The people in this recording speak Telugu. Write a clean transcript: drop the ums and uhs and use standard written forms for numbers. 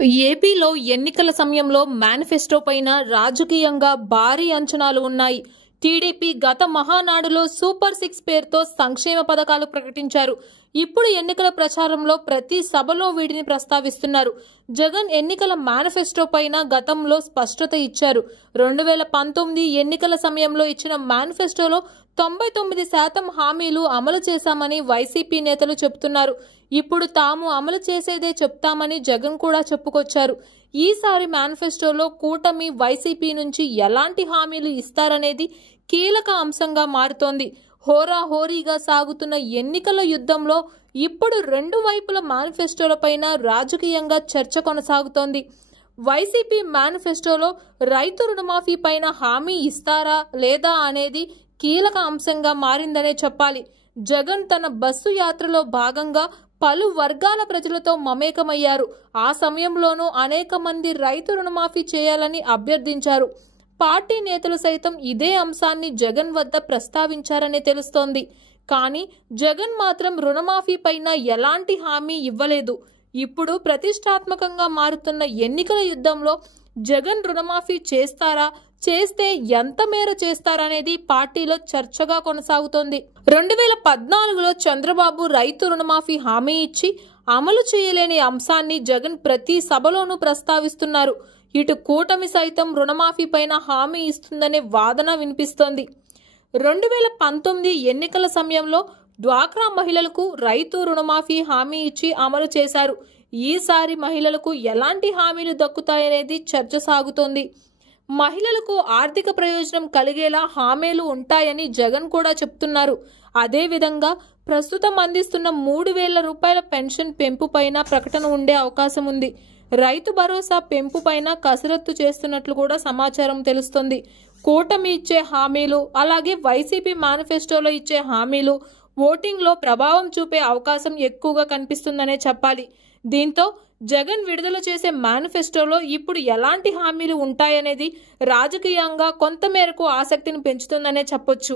ఏపీలో ఎన్నికల సమయంలో మేనిఫెస్టో పైన రాజకీయంగా భారీ అంచనాలు ఉన్నాయి. టీడీపీ గత మహానాడులో సూపర్ 6 పేరుతో సంక్షేమ పథకాలు ప్రకటించారు. ఇప్పుడు ఎన్నికల ప్రచారంలో ప్రతి సభలో వీటిని ప్రస్తావిస్తున్నారు. జగన్ ఎన్నికల మేనిఫెస్టో పైన గతంలో స్పష్టత ఇచ్చారు. 2019 ఎన్నికల సమయంలో ఇచ్చిన మేనిఫెస్టోలో 99% హామీలు అమలు చేశామని వైసీపీ నేతలు చెబుతున్నారు. ఇప్పుడు తాము అమలు చేసేదే చెప్తామని జగన్ కూడా చెప్పుకొచ్చారు. ఈసారి మేనిఫెస్టోలో కూటమి వైసీపీ నుంచి ఎలాంటి హామీలు ఇస్తారనేది కీలక అంశంగా మారుతోంది. హోరాహోరీగా సాగుతున్న ఎన్నికల యుద్ధంలో ఇప్పుడు రెండు వైపుల మేనిఫెస్టోలపైన రాజకీయంగా చర్చ కొనసాగుతోంది. వైసీపీ మేనిఫెస్టోలో రైతు రుణమాఫీ పైన హామీ ఇస్తారా లేదా అనేది కీలక అంశంగా మారిందనే చెప్పాలి. జగన్ తన బస్సు యాత్రలో భాగంగా పలు వర్గాల ప్రజలతో మమేకమయ్యారు. ఆ సమయంలోనూ అనేక మంది రైతు రుణమాఫీ చేయాలని అభ్యర్థించారు. పార్టీ నేతలు సైతం ఇదే అంశాన్ని జగన్ వద్ద ప్రస్తావించారని తెలుస్తోంది. కానీ జగన్ మాత్రం రుణమాఫీ పైన ఎలాంటి హామీ ఇవ్వలేదు. ఇప్పుడు ప్రతిష్టాత్మకంగా మారుతున్న ఎన్నికల యుద్ధంలో జగన్ రుణమాఫీ చేస్తారా, చేస్తే ఎంత మేర చేస్తారనేది పార్టీలో చర్చగా కొనసాగుతోంది. 2014లో చంద్రబాబు రైతు రుణమాఫీ హామీ ఇచ్చి అమలు చేయలేని అంశాన్ని జగన్ ప్రతి సభలోనూ ప్రస్తావిస్తున్నారు. ఇటు కూటమి సైతం రుణమాఫీ పైన హామీ ఇస్తుందనే వాదన వినిపిస్తోంది. 2019 ఎన్నికల సమయంలో డ్వాక్రా మహిళలకు రైతు రుణమాఫీ హామీ ఇచ్చి అమలు చేశారు. ఈసారి మహిళలకు ఎలాంటి హామీలు దక్కుతాయనేది చర్చ సాగుతోంది. మహిళలకు ఆర్థిక ప్రయోజనం కలిగేలా హామీలు ఉంటాయని జగన్ కూడా చెప్తున్నారు. అదేవిధంగా ప్రస్తుతం అందిస్తున్న 3,000 రూపాయల పెన్షన్ పెంపు పైన ప్రకటన ఉండే అవకాశం ఉంది. రైతు భరోసా పెంపు పైన కసరత్తు చేస్తున్నట్లు కూడా సమాచారం తెలుస్తోంది. కూటమి ఇచ్చే హామీలు అలాగే వైసీపీ మేనిఫెస్టోలో ఇచ్చే హామీలు ఓటింగ్లో ప్రభావం చూపే అవకాశం ఎక్కువగా కనిపిస్తుందనే చెప్పాలి. దీంతో జగన్ విడుదల చేసే మేనిఫెస్టోలో ఇప్పుడు ఎలాంటి హామీలు ఉంటాయనేది రాజకీయంగా కొంతమేరకు ఆసక్తిని పెంచుతుందనే చెప్పొచ్చు.